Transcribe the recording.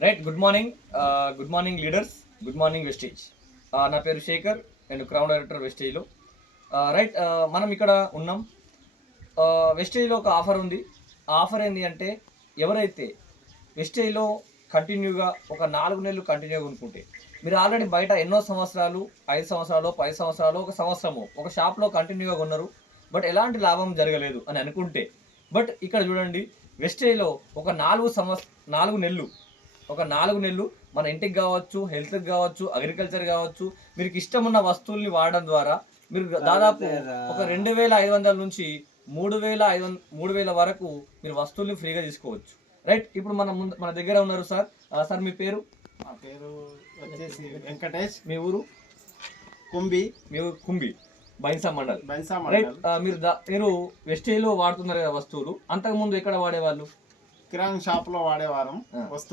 Right good morning good morning leaders good morning wastage నా పేరు శేఖర్ నేను క్రౌన్ డైరెక్టర్ వెస్టేజ్లో రైట్ మనం ఇక్కడ ఉన్నాం. Uh, వెస్టేజ్లో ఒక ఆఫర్ ఉంది. ఆ ఆఫర్ ఏంటి అంటే ఎవరైతే వెస్టేజ్లో కంటిన్యూగా ఒక నాలుగు నెలలు కంటిన్యూగా కొనుక్కుంటే మీరు ఆల్రెడీ బయట ఎన్నో సంవత్సరాలు ఐదు సంవత్సరాలు పది సంవత్సరాలు ఒక సంవత్సరము ఒక షాప్లో కంటిన్యూగా కొన్నారు బట్ ఎలాంటి లాభం జరగలేదు అని అనుకుంటే బట్ ఇక్కడ చూడండి వెస్టేజ్లో ఒక నాలుగు సంవత్స నాలుగు నెలలు ఒక నాలుగు నెలలు మన ఇంటికి కావచ్చు హెల్త్కి కావచ్చు అగ్రికల్చర్ కావచ్చు మీకు ఇష్టం ఉన్న వస్తువుల్ని వాడడం ద్వారా మీరు దాదాపు ఒక రెండు వేల ఐదు వందల నుంచి మూడు వేల ఐదు వంద మూడు వేల వరకు మీరు వస్తువుల్ని ఫ్రీగా తీసుకోవచ్చు. రైట్? ఇప్పుడు మన ముందు మన దగ్గర ఉన్నారు సార్. సార్ మీ పేరు? నా పేరు వచ్చేసి వెంకటేష్. మీ ఊరు? కుంబి మీ ఊరు కుంబి బైన్సా మండల్. బైన్సా రైట్? మండల్. మీరు దా- మీరు వెస్టేజ్లో వాడుతున్నారు కదా వస్తువులు. అంతకుముందు ఎక్కడ వాడేవాళ్ళు? కిరాణ్ షాప్లో వాడేవారం ఆ. వస్తువు